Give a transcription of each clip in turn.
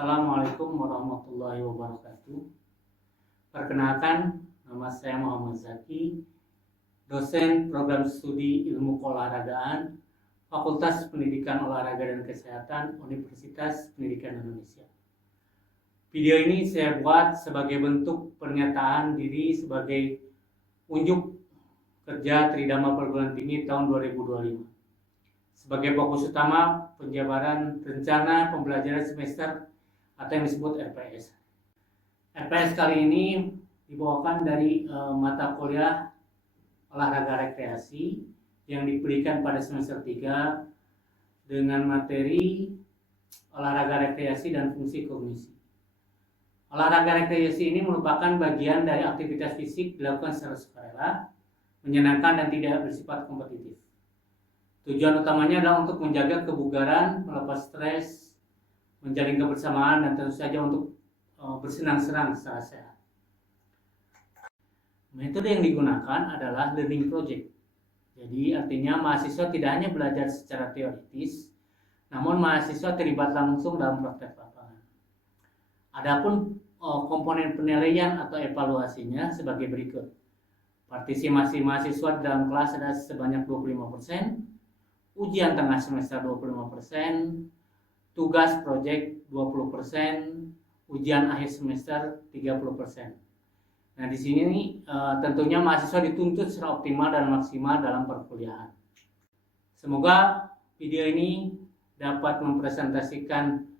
Assalamualaikum warahmatullahi wabarakatuh. Perkenalkan, nama saya Muhammad Zaki, dosen program studi ilmu keolahragaan, Fakultas Pendidikan Olahraga dan Kesehatan Universitas Pendidikan Indonesia. Video ini saya buat sebagai bentuk pernyataan diri sebagai unjuk kerja Tridharma Perguruan Tinggi tahun 2025. Sebagai fokus utama penjabaran rencana pembelajaran semester atau yang disebut RPS. RPS kali ini dibawakan dari mata kuliah olahraga rekreasi yang diberikan pada semester 3 dengan materi olahraga rekreasi dan fungsi kognisi. Olahraga rekreasi ini merupakan bagian dari aktivitas fisik dilakukan secara sukarela, menyenangkan dan tidak bersifat kompetitif. Tujuan utamanya adalah untuk menjaga kebugaran, melepas stres, menjalin kebersamaan, dan tentu saja untuk bersenang-senang secara sehat. Metode yang digunakan adalah learning project. Jadi artinya mahasiswa tidak hanya belajar secara teoritis, namun mahasiswa terlibat langsung dalam praktek lapangan. Adapun komponen penilaian atau evaluasinya sebagai berikut. Partisipasi mahasiswa dalam kelas ada sebanyak 25%, ujian tengah semester 25%, tugas proyek 20%, ujian akhir semester 30%. Nah, di sini tentunya mahasiswa dituntut secara optimal dan maksimal dalam perkuliahan. Semoga video ini dapat mempresentasikan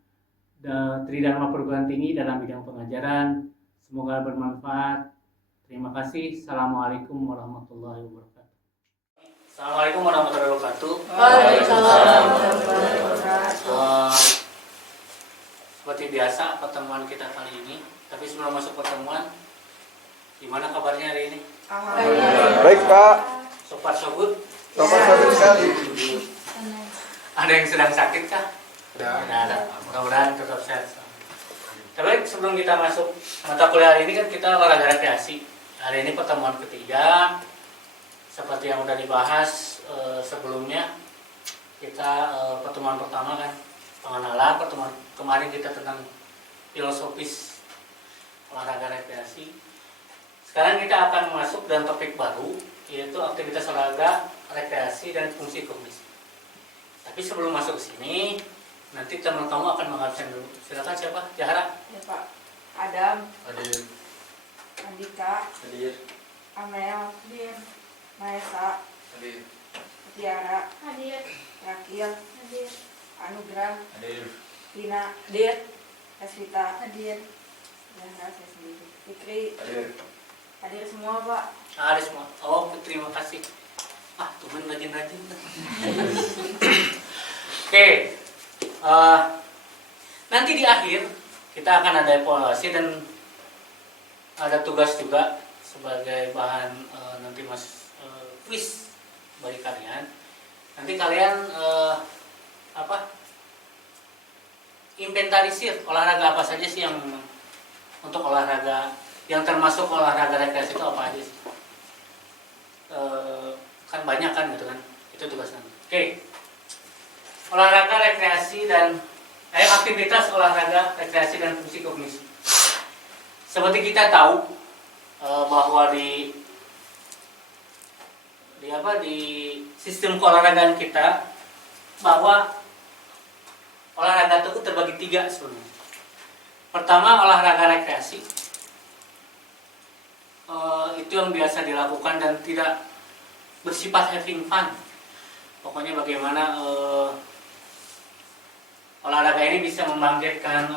Tridharma Perguruan Tinggi dalam bidang pengajaran. Semoga bermanfaat. Terima kasih. Assalamualaikum warahmatullahi wabarakatuh. Assalamualaikum warahmatullahi wabarakatuh. Waalaikumsalam warahmatullahi wabarakatuh. Seperti biasa pertemuan kita kali ini. Tapi sebelum masuk pertemuan, gimana kabarnya hari ini? Baik Pak. So far so good? So far so good sekali. Ada yang sedang sakit kah? Tidak ada. Mudah-mudahan tetap sehat. Tapi sebelum kita masuk mata kuliah hari ini kan kita olahraga rekreasi. Hari ini pertemuan ketiga. Seperti yang sudah dibahas sebelumnya, kita pertemuan pertama kan pengenalan, pertemuan kemarin kita tentang filosofis olahraga rekreasi. Sekarang kita akan masuk dalam topik baru, yaitu aktivitas olahraga rekreasi dan fungsi kognisi. Tapi sebelum masuk ke sini, nanti teman kamu akan mengabsen dulu. Silakan siapa? Jahara? Ya Pak. Adam. Hadir. Andika. Hadir. Amel. Hadir. Maesa. Hadir. Tiara. Hadir. Yakil. Hadir. Anugrah. Hadir. Tina. Hadir. Esvita. Hadir. Dan saya sendiri. Fikri. Hadir. Hadir semua Pak. Ada semua. Oh, terima kasih. Tuhan rajin-rajin. Oke. Nanti di akhir kita akan ada evaluasi dan ada tugas juga sebagai bahan nanti quiz bagi kalian. Nanti kalian inventarisir olahraga apa saja sih yang untuk olahraga yang termasuk olahraga rekreasi itu apa aja sih? Kan banyak kan gitu kan, itu tugas nanti. Oke. Olahraga rekreasi dan aktivitas olahraga rekreasi dan fungsi kognisi. Seperti kita tahu bahwa di sistem keolahragaan kita bahwa olahraga itu terbagi 3 sebenarnya. Pertama, olahraga rekreasi. Itu yang biasa dilakukan dan tidak bersifat having fun. Pokoknya bagaimana olahraga ini bisa membangkitkan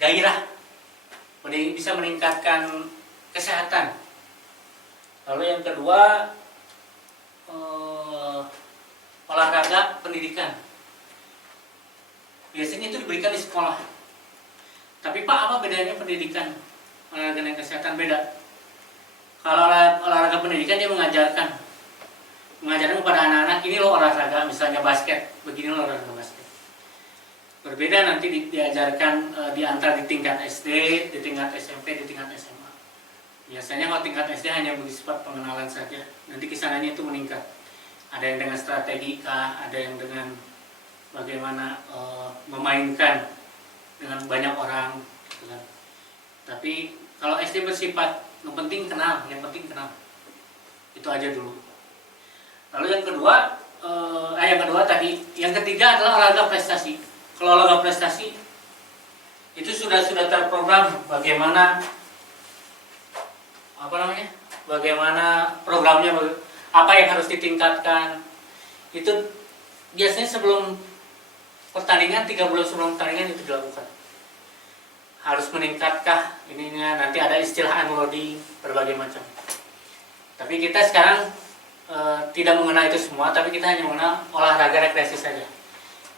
gairah, bisa meningkatkan kesehatan. Lalu yang kedua, olahraga pendidikan. Biasanya itu diberikan di sekolah. Tapi Pak, apa bedanya pendidikan olahraga dan kesehatan? Beda. Kalau olahraga pendidikan dia mengajarkan kepada anak-anak, ini loh olahraga, misalnya basket, begini loh olahraga basket. Berbeda nanti diajarkan di antara di tingkat SD, di tingkat SMP, di tingkat SMA. Biasanya kalau tingkat SD hanya bersifat pengenalan saja. Nanti kisarannya itu meningkat. Ada yang dengan strategi kah, ada yang dengan bagaimana memainkan dengan banyak orang, gitu kan. Tapi kalau SD bersifat yang penting kenal, itu aja dulu. Lalu yang kedua tadi, yang ketiga adalah olahraga prestasi. Kalau olahraga prestasi itu sudah terprogram bagaimana bagaimana programnya, apa yang harus ditingkatkan. Itu biasanya sebelum pertandingan, 3 bulan sebelum pertandingan itu dilakukan. Harus meningkatkah ininya, nanti ada istilah unloading, berbagai macam. Tapi kita sekarang tidak mengenal itu semua, tapi kita hanya mengenal olahraga rekreasi saja.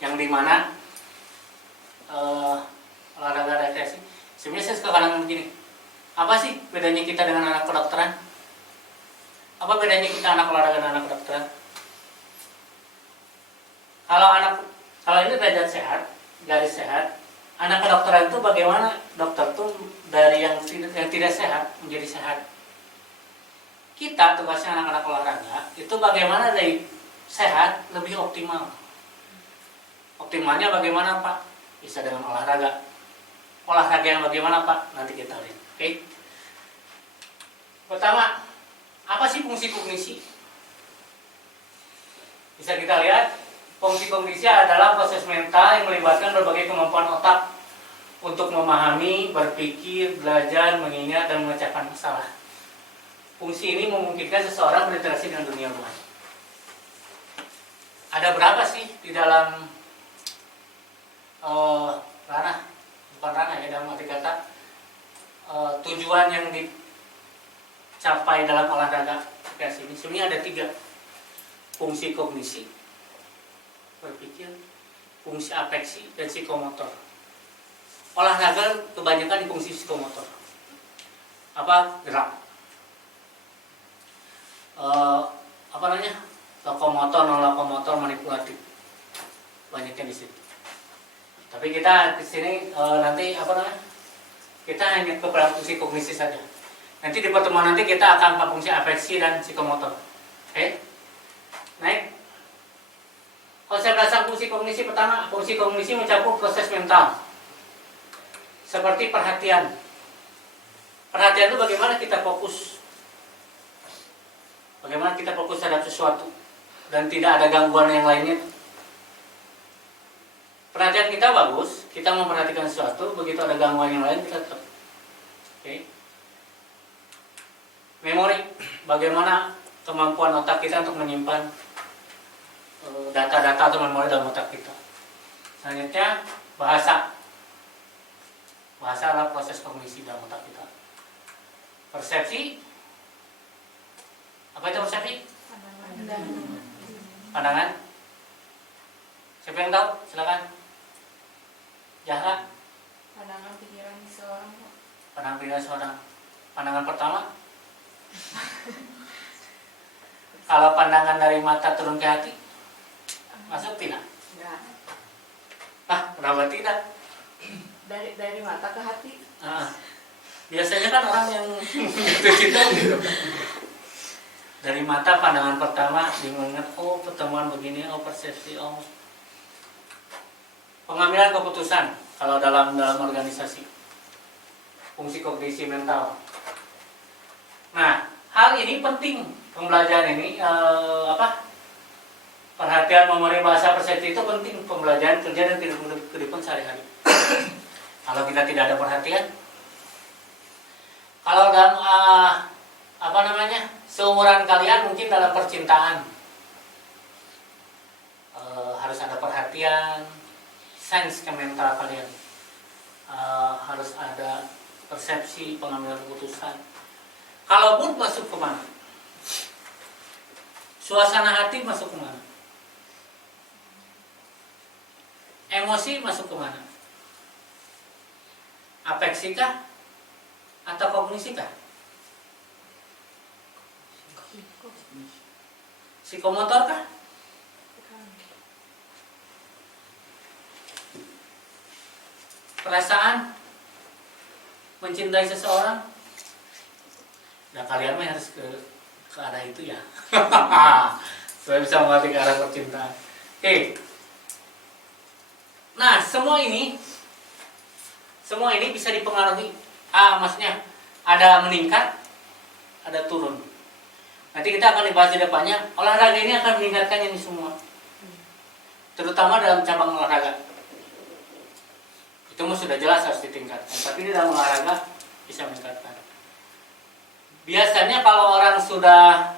Yang dimana olahraga rekreasi, sebenarnya saya suka kadang begini, apa sih bedanya kita dengan anak kedokteran? Apa bedanya kita anak olahraga dan anak kedokteran? Kalau ini derajat sehat, garis sehat, anak kedokteran itu bagaimana dokter tuh dari yang tidak sehat menjadi sehat. Kita tugasnya anak-anak olahraga itu bagaimana dari sehat lebih optimal. Optimalnya bagaimana, Pak? Bisa dengan olahraga. Olahraga yang bagaimana, Pak? Nanti kita lihat. Oke. Pertama, apa sih fungsi kognisi? Bisa kita lihat, fungsi kognisi adalah proses mental yang melibatkan berbagai kemampuan otak untuk memahami, berpikir, belajar, mengingat, dan memecahkan masalah. Fungsi ini memungkinkan seseorang berinteraksi dengan dunia luar. Ada berapa sih di dalam dalam arti kata tujuan yang dicapai dalam olahraga rekreasi ini? Sebenarnya ada 3. Fungsi kognisi, berpikir, fungsi afeksi, dan psikomotor. Olahraga kebanyakan di fungsi psikomotor. Gerak. Lokomotor, non lokomotor, manipulatif. Banyaknya di situ. Tapi kita di sini kita hanya kepada fungsi kognisi saja. Nanti di pertemuan nanti kita akan ke fungsi afeksi dan psikomotor. Oke? Naik. Konsep dasar fungsi kognisi pertama, fungsi kognisi mencakup proses mental. Seperti perhatian. Perhatian itu bagaimana kita fokus. Bagaimana kita fokus terhadap sesuatu dan tidak ada gangguan yang lainnya. Perhatian kita bagus, kita memperhatikan sesuatu, begitu ada gangguan yang lain kita tetap. Oke. Memori, bagaimana kemampuan otak kita untuk menyimpan data-data atau memori dalam otak kita. Selanjutnya, bahasa. Bahasa adalah proses kognisi dalam otak kita. Persepsi. Apa itu persepsi? Pandangan. Siapa yang tahu? Silakan. Zahra. Pandangan pikiran seseorang, Pak. Pandangan pikiran seorang. Pandangan pertama. Kalau pandangan dari mata turun ke hati, masuk tidak? Enggak. Kenapa tidak? Dari mata ke hati. Biasanya kan orang yang gitu. Dari mata pandangan pertama diingat, pertemuan begini, persepsi, pengambilan keputusan kalau dalam organisasi, fungsi kognisi mental. Nah, hal ini penting pembelajaran ini perhatian, memori, bahasa, persepsi itu penting pembelajaran kerja dan kehidupan sehari-hari. Kalau kita tidak ada perhatian, kalau dalam seumuran kalian mungkin dalam percintaan harus ada perhatian, sense ke mental kalian, harus ada persepsi, pengambilan keputusan. Kalau mood masuk kemana? Suasana hati masuk kemana? Emosi masuk kemana? Afeksi kah? Atau kognisi kah? Psikomotor kah? Perasaan? Mencintai seseorang? Nah, kalian mah harus ke arah itu ya. Saya bisa mengerti ke arah percintaan. Oke. Nah, semua ini bisa dipengaruhi. Maksudnya ada meningkat, ada turun. Nanti kita akan dibahas di depannya. Olahraga ini akan meningkatkan ini semua, terutama dalam cabang olahraga. Itu sudah jelas harus ditingkatkan. Tapi di dalam olahraga bisa meningkatkan. Biasanya kalau orang sudah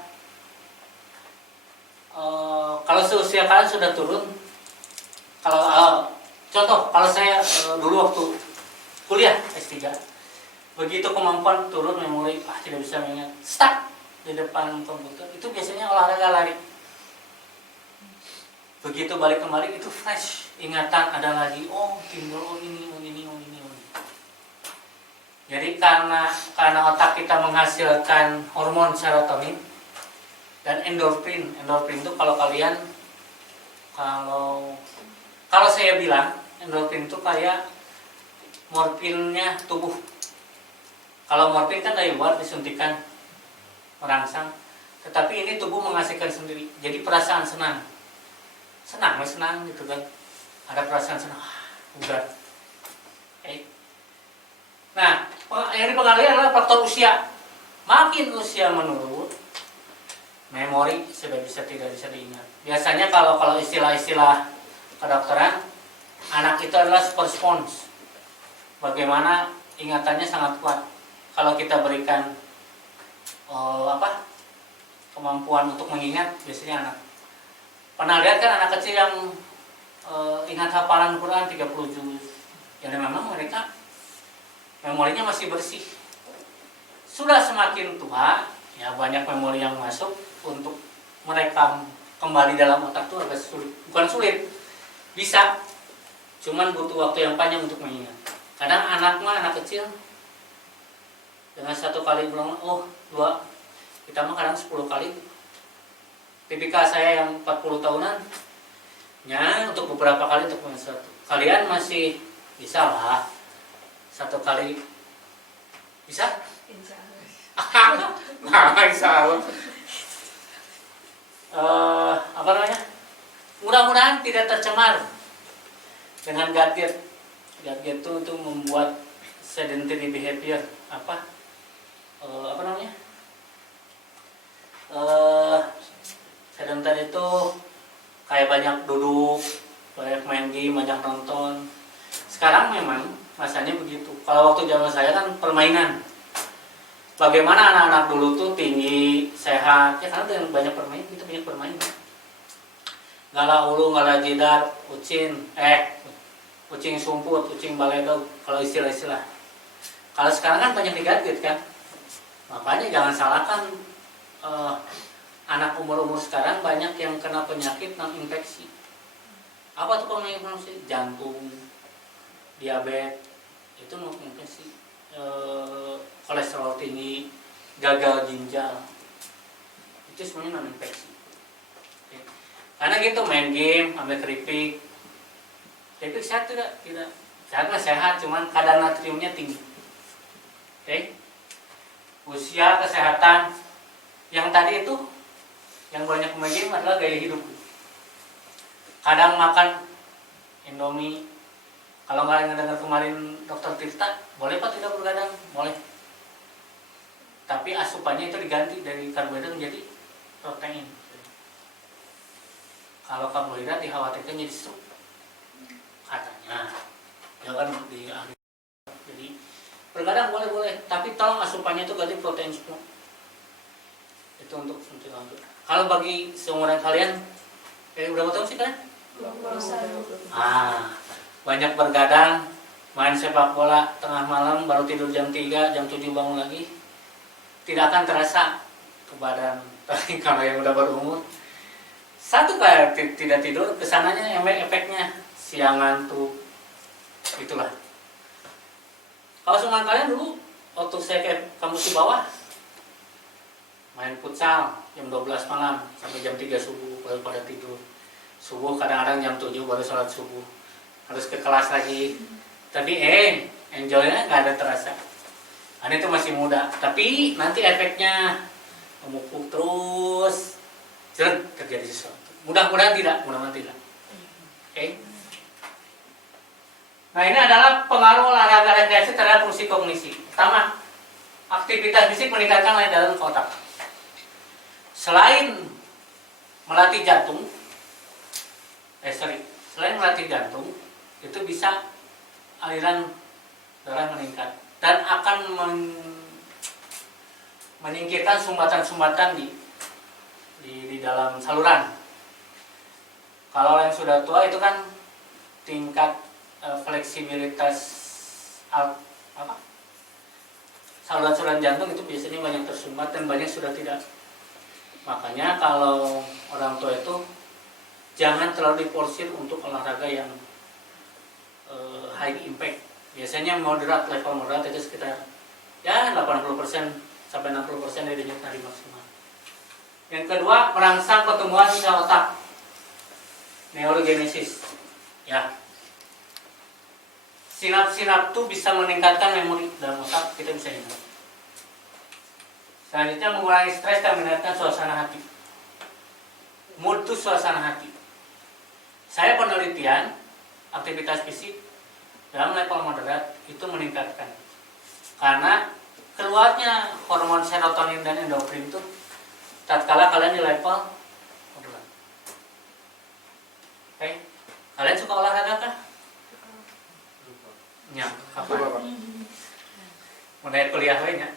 kalau seusia kalian sudah turun, kalau contoh kalau saya dulu waktu kuliah S3, begitu kemampuan turun, memori tidak bisa mengingat, stuck di depan komputer, itu biasanya olahraga lari. Begitu balik kembali itu fresh, ingatan ada lagi, timbul ini. Jadi karena otak kita menghasilkan hormon serotonin dan endorfin itu kalau saya bilang endorfin itu kayak morfinnya tubuh. Kalau morfin kan dari luar disuntikan merangsang, tetapi ini tubuh menghasilkan sendiri. Jadi perasaan senang gitu kan, ada perasaan senang, bugar. Nah, yang dipengaruhi adalah faktor usia. Makin usia menurun, memori tidak bisa diingat. Biasanya kalau istilah-istilah kedokteran, anak itu adalah super sponge. Bagaimana ingatannya sangat kuat. Kalau kita berikan kemampuan untuk mengingat, biasanya anak. Pernah lihat kan anak kecil yang ingat hafalan Quran 30 juz. Yang memang mereka memorinya masih bersih. Sudah semakin tua, ya banyak memori yang masuk, untuk merekam kembali dalam otak itu agak sulit. Bukan sulit, bisa, cuman butuh waktu yang panjang untuk mengingat. Kadang anak kecil dengan 1 kali ulang, 2, kita mah kadang 10 kali. Tipikal saya yang 40 tahunan, ya untuk beberapa kali untuk mengingat 1. Kalian masih bisa lah 1 kali, bisa? Insya Allah. Insya Allah. Mudah-mudahan tidak tercemar dengan gadget. Gadget itu membuat sedentary behavior. Sedentary itu kayak banyak duduk, banyak main game, banyak nonton. Sekarang memang masanya begitu. Kalau waktu zaman saya kan permainan. Bagaimana anak-anak dulu tuh tinggi, sehat, ya karena dengan banyak permainan, kita banyak permainan. Ngala ulu, ngala jidar, ucing sumput, ucing baledog, kalau istilah-istilah. Kalau sekarang kan banyak digadget kan. Makanya jangan salahkan anak umur-umur sekarang banyak yang kena penyakit non-infeksi. Apa tuh penyakit non-infeksi? Jantung, diabetes, itu non-infeksi. Kolesterol tinggi, gagal ginjal, itu semuanya non-infeksi. Karena gitu main game, ambil keripik sehat tidak? Sehatnya sehat, cuman kadar natriumnya tinggi. Usia, kesehatan, yang tadi itu, yang banyak main game adalah gaya hidup. Kadang makan Indomie. Kalau nggak dengar kemarin Dokter Tirta, boleh Pak tidak bergadang? Boleh. Tapi asupannya itu diganti dari karbohidrat menjadi protein. Kalau karbohidrat dikhawatirkan jadi stroke, katanya. Ya kan di ahli. Jadi bergadang boleh, tapi tolong asupannya itu ganti protein semua. Itu untuk lanjut. Kalau bagi seumuran kalian, berapa tahun sih kalian? 21. Banyak bergadang, main sepak bola tengah malam, baru tidur jam 3, jam 7 bangun lagi, tidak akan terasa ke badan. Tapi kalau yang udah berumur, satu kayak tidak tidur, kesananya efeknya siang ngantuk, itulah. Kalau seumuran kalian dulu, waktu saya ke kampus di bawah, main futsal jam 12 malam sampai jam 3 subuh baru pada tidur. Subuh kadang-kadang jam 7 baru sholat subuh. Harus ke kelas lagi, tapi enjoynya nggak ada terasa. Ini tuh masih muda, tapi nanti efeknya memupuk terus, terjadi sesuatu. Mudah-mudahan tidak. Oke. Nah, ini adalah pengaruh olahraga rekreasi terhadap fungsi kognisi. Pertama, aktivitas fisik meningkatkan lain dalam otak. Selain melatih jantung, selain melatih jantung, itu bisa aliran darah meningkat dan akan menyingkirkan sumbatan-sumbatan di dalam saluran. Kalau yang sudah tua itu kan tingkat fleksibilitas saluran jantung itu biasanya banyak tersumbat dan banyak sudah tidak. Makanya kalau orang tua itu jangan terlalu diporsir untuk olahraga yang high impact. Biasanya moderat, level moderat itu sekitar ya 80% sampai 60% dari denyut nadi maksimal. Yang kedua, merangsang pertumbuhan sel otak, neurogenesis. Ya, sinap-sinap itu bisa meningkatkan memori dalam otak, kita bisa ingat. Selanjutnya, mengurangi stres dan meningkatkan suasana hati. Mood itu suasana hati. Saya penelitian aktivitas fisik dalam level moderat itu meningkatkan, karena keluarnya hormon serotonin dan endorfin itu tatkala kalian di level moderat. Oke, kalian suka olahraga kah? Ya, apa? Mulai kuliah lainnya.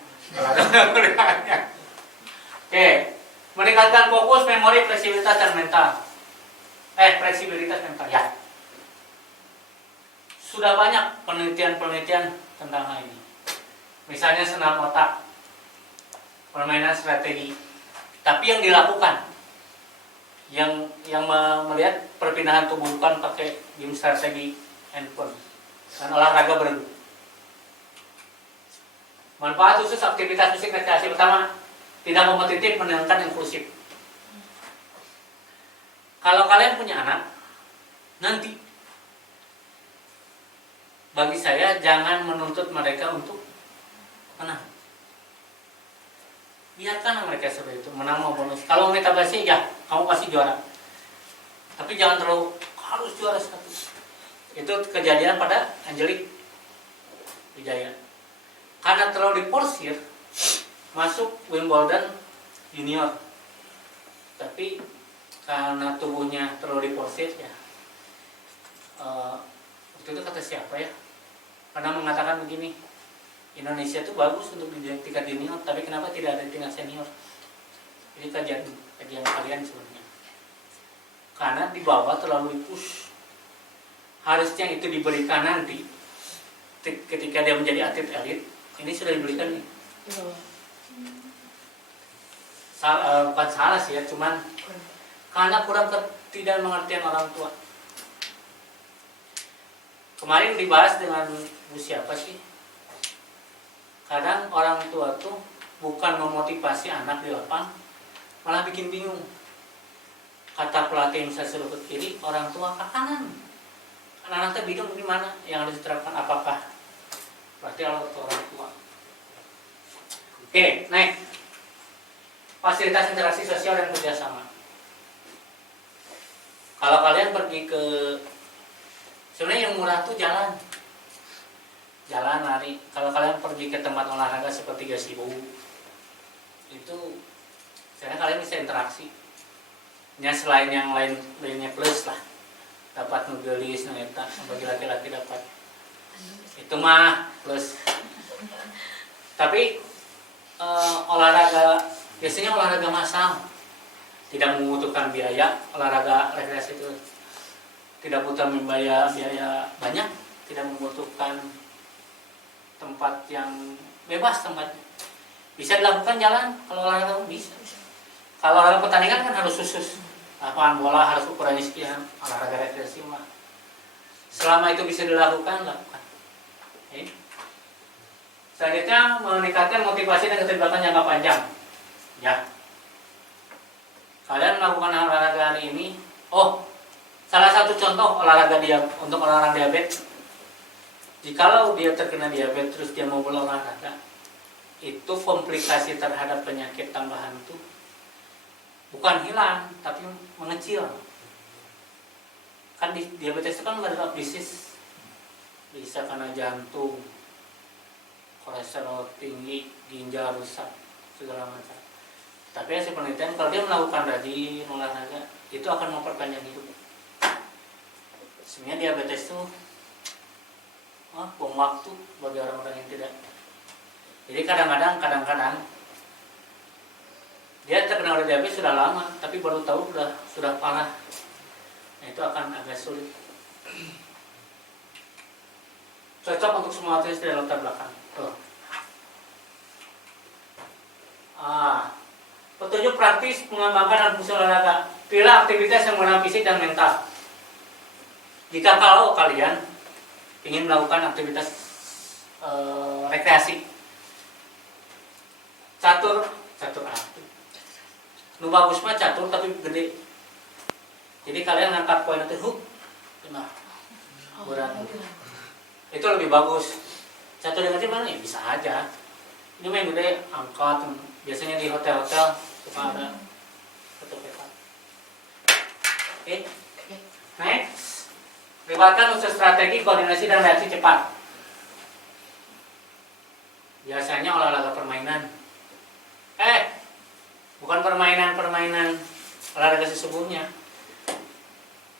Oke, meningkatkan fokus, memori, fleksibilitas dan mental. Fleksibilitas mental ya. Sudah banyak penelitian-penelitian tentang hal ini. Misalnya senam otak, permainan strategi. Tapi yang dilakukan, yang melihat perpindahan tubuh bukan pakai game strategi handphone dan olahraga bergu. Manfaat khusus aktivitas fisik rekreasi. Pertama, tidak kompetitif, menyenangkan, inklusif. Kalau kalian punya anak, nanti bagi saya jangan menuntut mereka untuk menang. Biarkan mereka seperti itu, menang mau bonus. Kalau mereka pasti ya, kamu pasti juara. Tapi jangan terlalu harus juara satu. Itu kejadian pada Angelique Wijaya. Karena terlalu diporsir, masuk Wimbledon junior. Tapi karena tubuhnya terlalu diporsir ya. Waktu itu kata siapa ya? Pernah mengatakan begini, Indonesia itu bagus untuk di tingkat junior, tapi kenapa tidak ada di tingkat senior? Ini kajian kalian sebenarnya. Karena di bawah terlalu dipush. Harusnya itu diberikan nanti ketika dia menjadi atlet elit. Ini sudah diberikan nih. Bukan salah sih ya, cuman karena kurang tidak mengertian orang tua. Kemarin dibahas dengan Bu siapa sih? Kadang orang tua tuh bukan memotivasi anak di lapang, malah bikin bingung. Kata pelatih yang saya suruh ke kiri, orang tua ke kanan. Anak-anaknya bingung di mana yang harus diterapkan, apakah berarti orang tua. Oke, next. Fasilitas interaksi sosial dan kerjasama. Kalau kalian pergi ke, sebenarnya yang murah tuh jalan lari. Kalau kalian pergi ke tempat olahraga seperti gazebo, itu sebenarnya kalian bisa interaksi. Ya selain yang lainnya plus lah, dapat nugelis, neta, bagi laki-laki dapat. Itu mah plus. Tapi olahraga biasanya olahraga massal tidak membutuhkan biaya. Olahraga rekreasi itu tidak butuh biaya banyak, tidak membutuhkan tempat yang bebas tempatnya. Bisa dilakukan jalan kalau olahraga bisa. Kalau olahraga pertandingan kan harus khusus. Lapangan bola harus ukurannya sekian. Olahraga rekreasi mah selama itu bisa dilakukan, lakukan. Okay. Selanjutnya meningkatkan motivasi dan keterlibatan jangka panjang. Ya. Kalian melakukan olahraga hari ini. Salah satu contoh olahraga untuk orang diabetes. Jikalau dia terkena diabetes terus dia mau berolahraga, itu komplikasi terhadap penyakit tambahan itu bukan hilang, tapi mengecil. Kan diabetes itu kan merupakan disease bisa karena jantung, kolesterol tinggi, ginjal rusak, segala macam. Tapi hasil penelitian kalau dia melakukan rajin olahraga itu akan memperpanjang hidup. Sebenarnya diabetes itu bom waktu bagi orang-orang yang tidak. Jadi kadang-kadang dia terkena oleh diabetes sudah lama, tapi baru tahu sudah parah. Nah, itu akan agak sulit. Cocok untuk semua artis dari latar belakang. Tuh. Petunjuk praktis mengembangkan dan fungsi olahraga. Pilih aktivitas yang menggunakan fisik dan mental. Jika kalau kalian ingin melakukan aktivitas rekreasi, catur aktif. Nu bagus mah catur tapi gede. Jadi kalian ngangkat poin itu nah, berat. Itu lebih bagus. Catur yang kecil mana ya bisa aja. Ini mah yang gede angkat. Biasanya di hotel-hotel suka ada foto-foto. Oke. Next. Libatkan unsur strategi, koordinasi dan reaksi cepat. Biasanya olahraga permainan. Bukan permainan olahraga sesungguhnya.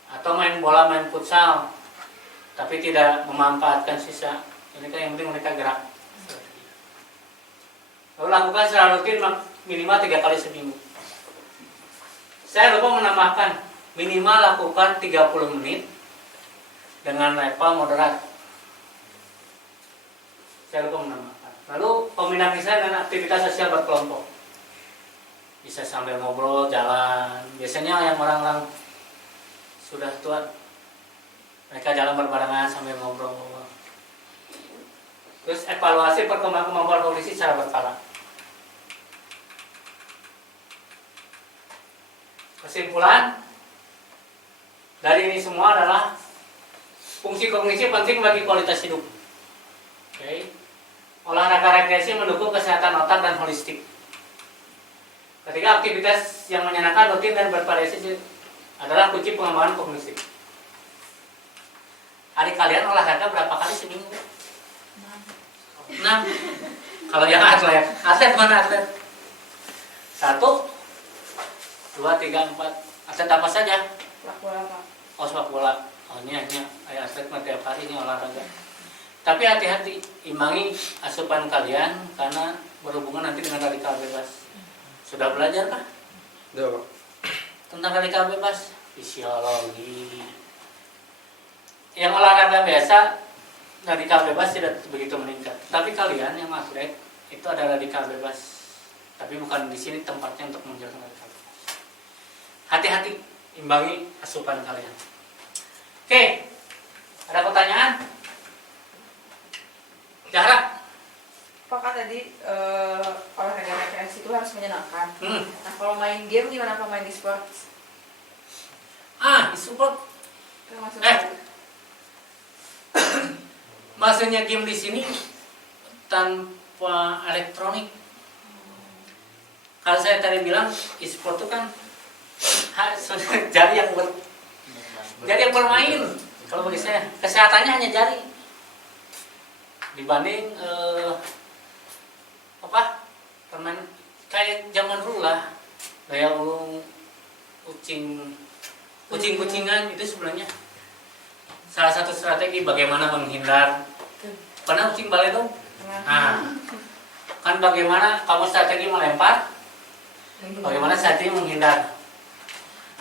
Atau main bola, main futsal, tapi tidak memanfaatkan sisa. Ini kan yang penting mereka gerak. Lalu lakukan secara rutin minimal 3 kali seminggu. Saya lupa menambahkan minimal lakukan 30 menit dengan level moderat. Saya lupa menambahkan. Lalu kombinasikan dengan aktivitas sosial berkelompok. Bisa sambil ngobrol, jalan. Biasanya yang orang-orang sudah tua, mereka jalan berbarengan sambil ngobrol. Terus evaluasi perkembangan kemampuan kognisi secara berkala. Kesimpulan dari ini semua adalah fungsi kognisi penting bagi kualitas hidup. Oke. Olahraga rekreasi mendukung kesehatan otak dan holistik. Ketika aktivitas yang menyenangkan, rutin dan bervariasi adalah kunci pengembangan kognisi. Adik kalian olahraga berapa kali seminggu? 6. Kalau yang atlet mana atlet? 1, 2, 3, 4. Atlet apa saja? Sepak bola, Pak. Oh, sepak bola. Oh, ini hanya atlet tiap hari ini olahraga. Tapi hati-hati, imbangi asupan kalian karena berhubungan nanti dengan radikal bebas. Sudah belajar kah? Sudah, Pak. Tentang radikal bebas? Fisiologi. Yang olahraga biasa, radikal bebas tidak begitu meningkat. Tapi kalian yang atlet, itu ada radikal bebas. Tapi bukan di sini tempatnya untuk menjaga radikal bebas. Hati-hati, imbangi asupan kalian. Oke, ada pertanyaan? Jarak? Apakah tadi olahraga rekreasi itu harus menyenangkan? Hmm. Nah, kalau main game gimana Pak, main e-sports? E-sport. Termasuk Maksudnya game di sini tanpa elektronik. Kalau saya tadi bilang e-sport itu kan jari yang bermain. Kalau bagi saya kesehatannya hanya jari dibanding permain kayak zaman dulu lah, kayak kucing-kucingan itu sebenarnya salah satu strategi bagaimana menghindar. Pernah kucing balai dong? Nah, kan bagaimana kamu strategi melempar, bagaimana strategi menghindar.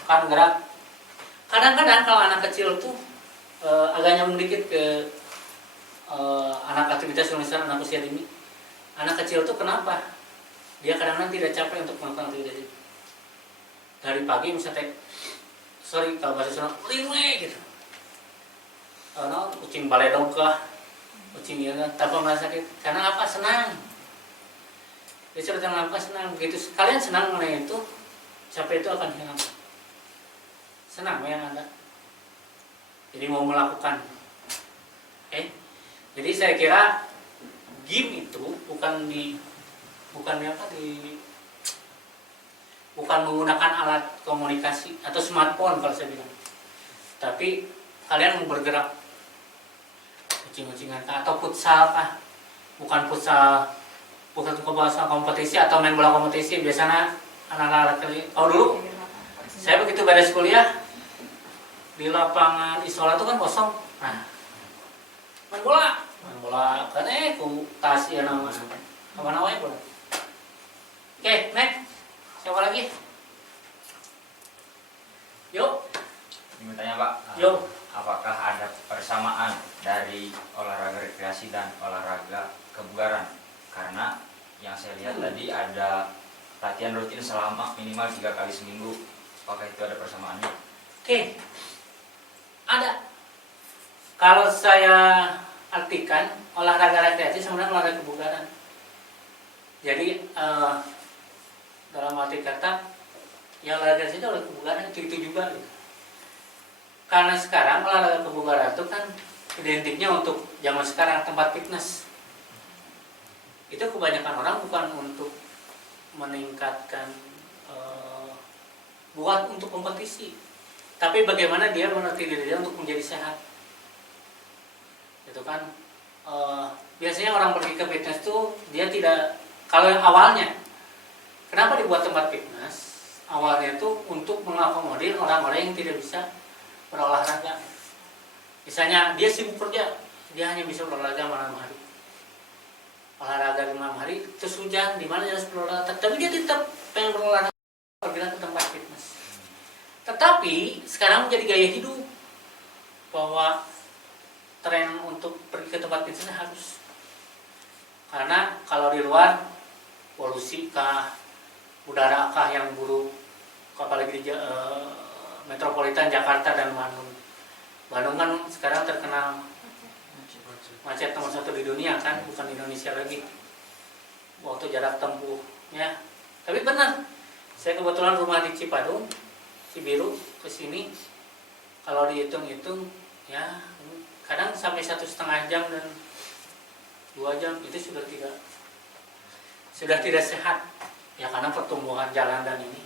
Kan gerak. Kadang-kadang kalau anak kecil tuh agak nyambung dikit ke anak aktivitas misalnya anak usia dini. Anak kecil tuh kenapa? Dia kadang-kadang tidak capek untuk melakukan aktivitas itu. Dari pagi misalnya, kalau bahasa Sunda, linwe gitu. Kucing balai dongkah, kucing dia tanpa merasa sakit. Karena apa? Senang. Dia cerita apa? Senang. Begitu kalian senang mengenai itu, capek itu akan hilang. Senang yang ada. Jadi mau melakukan. Jadi saya kira game itu bukan menggunakan alat komunikasi atau smartphone kalau saya bilang. Tapi kalian mau bergerak. ucing-ucingan kah? Atau futsal kah? Bukan futsal kompetisi atau main bola kompetisi. Biasanya anak-anak kalau dulu saya begitu beres kuliah di lapangan isola itu kan kosong. Nah, main bola kan ku tas ya nama kemana wae bola. Oke, next. Siapa lagi? Yuk. Ingin tanya Pak, Yuk. apakah ada persamaan dari olahraga rekreasi dan olahraga kebugaran? Karena yang saya lihat tadi ada latihan rutin selama minimal 3 kali seminggu. Apakah itu ada persamaannya? Oke. Ada. Kalau saya artikan olahraga rekreasi sebenarnya olahraga kebugaran. Jadi dalam arti kata ya olahraga itu olahraga kebugaran itu juga gitu. Karena sekarang olahraga kebugaran itu kan identiknya untuk zaman sekarang tempat fitness. Itu kebanyakan orang bukan untuk meningkatkan buat untuk kompetisi, tapi bagaimana dia melatih diri dia untuk menjadi sehat. Itu kan biasanya orang pergi ke fitness tuh dia tidak, kalau yang awalnya kenapa dibuat tempat fitness? Awalnya itu untuk mengakomodir orang-orang yang tidak bisa berolahraga. Misalnya dia sibuk kerja, dia hanya bisa berolahraga malam hari. Olahraga di malam hari, terus hujan, di mana dia harus berolahraga. Tapi dia tetap pengen berolahraga, pergi ke tempat fitness. Tetapi sekarang menjadi gaya hidup bahwa tren untuk pergi ke tempat fitness harus. Karena kalau di luar polusi kah, udara kah yang buruk, apalagi di metropolitan Jakarta dan Bandung. Bandung kan sekarang terkenal macet nomor 1 di dunia kan, bukan di Indonesia lagi. Waktu jarak tempuhnya. Tapi benar, saya kebetulan rumah di Cipadung, Cibiru ke sini, kalau dihitung-hitung ya kadang sampai 1,5 jam dan 2 jam itu sudah tidak sehat ya, karena pertumbuhan jalan dan ini.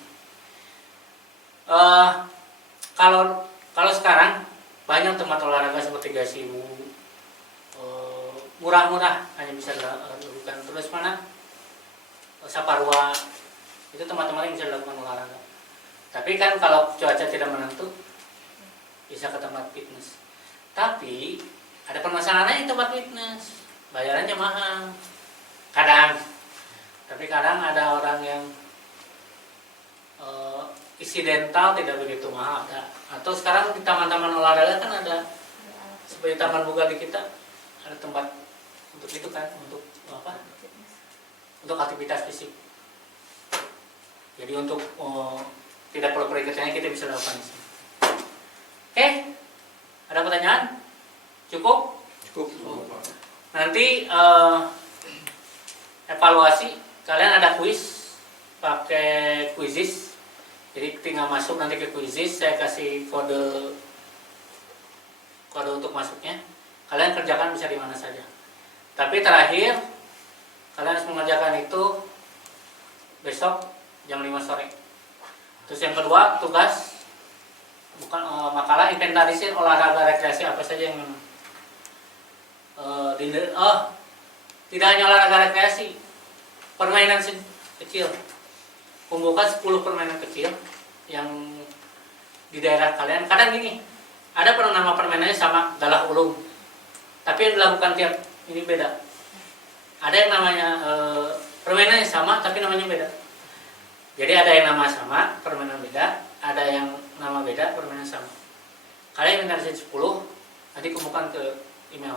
Kalau sekarang banyak tempat olahraga seperti Gasibu, murah-murah hanya bisa dilakukan. Terus mana Saparua, itu tempat-tempat yang bisa dilakukan olahraga. Tapi kan kalau cuaca tidak menentu bisa ke tempat fitness. Tapi ada permasalahannya di tempat fitness, bayarannya mahal kadang. Tapi kadang ada orang yang insidental tidak begitu mahal. Atau sekarang di taman-taman olahraga kan ada seperti taman bugal di kita, ada tempat untuk itu kan, untuk apa? Untuk aktivitas fisik. Jadi untuk tidak perlu perikatnya kita bisa lakukan di sini. Oke, ada pertanyaan? Cukup? Nanti evaluasi, kalian ada kuis pakai Quizizz. Jadi tinggal masuk nanti ke Quizizz, saya kasih kode untuk masuknya. Kalian kerjakan bisa di mana saja. Tapi terakhir kalian harus mengerjakan itu besok jam 5 sore. Terus yang kedua, tugas bukan makalah inventarisir olahraga rekreasi apa saja yang tidak hanya olahraga rekreasi, permainan kecil. Kumpulkan 10 permainan kecil yang di daerah kalian. Kadang gini, ada nama permainannya sama, galah ulung, tapi yang dilakukan tiap ini beda. Ada yang namanya permainannya sama tapi namanya beda. Jadi ada yang nama sama, permainan beda, ada yang nama beda, permainan sama. Kalian inventarisir 10, nanti kumpulkan ke email.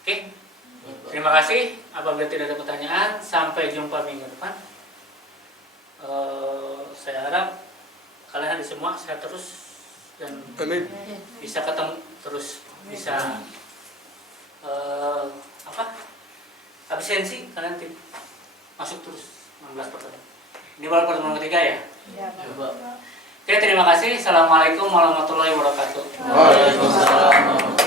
Oke? Terima kasih. Apabila tidak ada pertanyaan, sampai jumpa minggu depan. Saya harap kalian hari semua sehat terus dan bisa ketemu terus, bisa absensi kalian masuk terus 16 pertemuan. Ini baru pertemuan ketiga ya? Oke, terima kasih. Assalamualaikum warahmatullahi wabarakatuh. Waalaikumsalam.